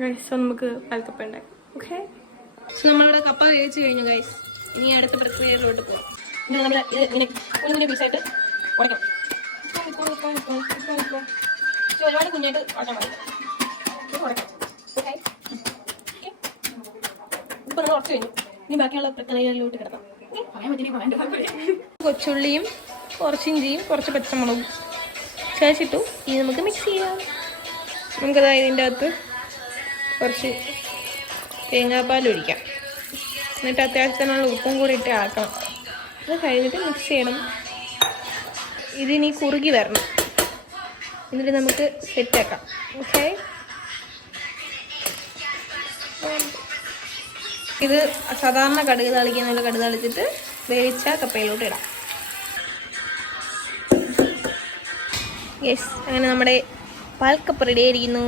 So നമുക്ക് പാൽക്കപ്പ ഉണ്ടാക്കാം. Okay, so നമ്മളിവിടെ കപ്പ വേവിച്ച് കഴിഞ്ഞു ഗൈസ്. ഇനി അടുത്ത പ്രക്രിയയിലോട്ട് പോകാം. ഇങ്ങനെ നമ്മൾ ഇത് ഇങ്ങനെ കുഞ്ഞു പീസായിട്ട് ഉടയ്ക്കണം. ഒരുപാട് കുഞ്ഞായിട്ട് ഉടക്കാൻ പാടില്ല. ഓക്കെ, ഇപ്പൊ നമ്മൾ ഉടച്ചു കഴിഞ്ഞു. ഇനി ബാക്കിയുള്ള പ്രക്രിയയിലോട്ട് കിടക്കാം. കൊച്ചുള്ളിയും കുറച്ച് ഇഞ്ചിയും കുറച്ച് പച്ചമുളകും ചേർത്തിട്ടു. ഇനി നമുക്ക് മിക്സ് ചെയ്യാം. നമുക്കത് ഇതിൻ്റെ അകത്ത് കുറച്ച് തേങ്ങാപ്പാൽ ഒഴിക്കാം. എന്നിട്ട് അത്യാവശ്യത്തിനുള്ള ഉപ്പും കൂടി ഇട്ട് ആക്കണം. അത് കഴിഞ്ഞിട്ട് മിക്സ് ചെയ്യണം. ഇതിനി കുറുകി വരണം. എന്നിട്ട് നമുക്ക് സെറ്റാക്കാം. ഓക്കെ, ഇത് സാധാരണ കടുക് തളിക്കുന്ന കടുക് തളിച്ചിട്ട് വേവിച്ച കപ്പയിലോട്ട് ഇടാം. യെസ്, അങ്ങനെ നമ്മുടെ പാൽക്കപ്പ റെഡി ആയിരിക്കുന്നു.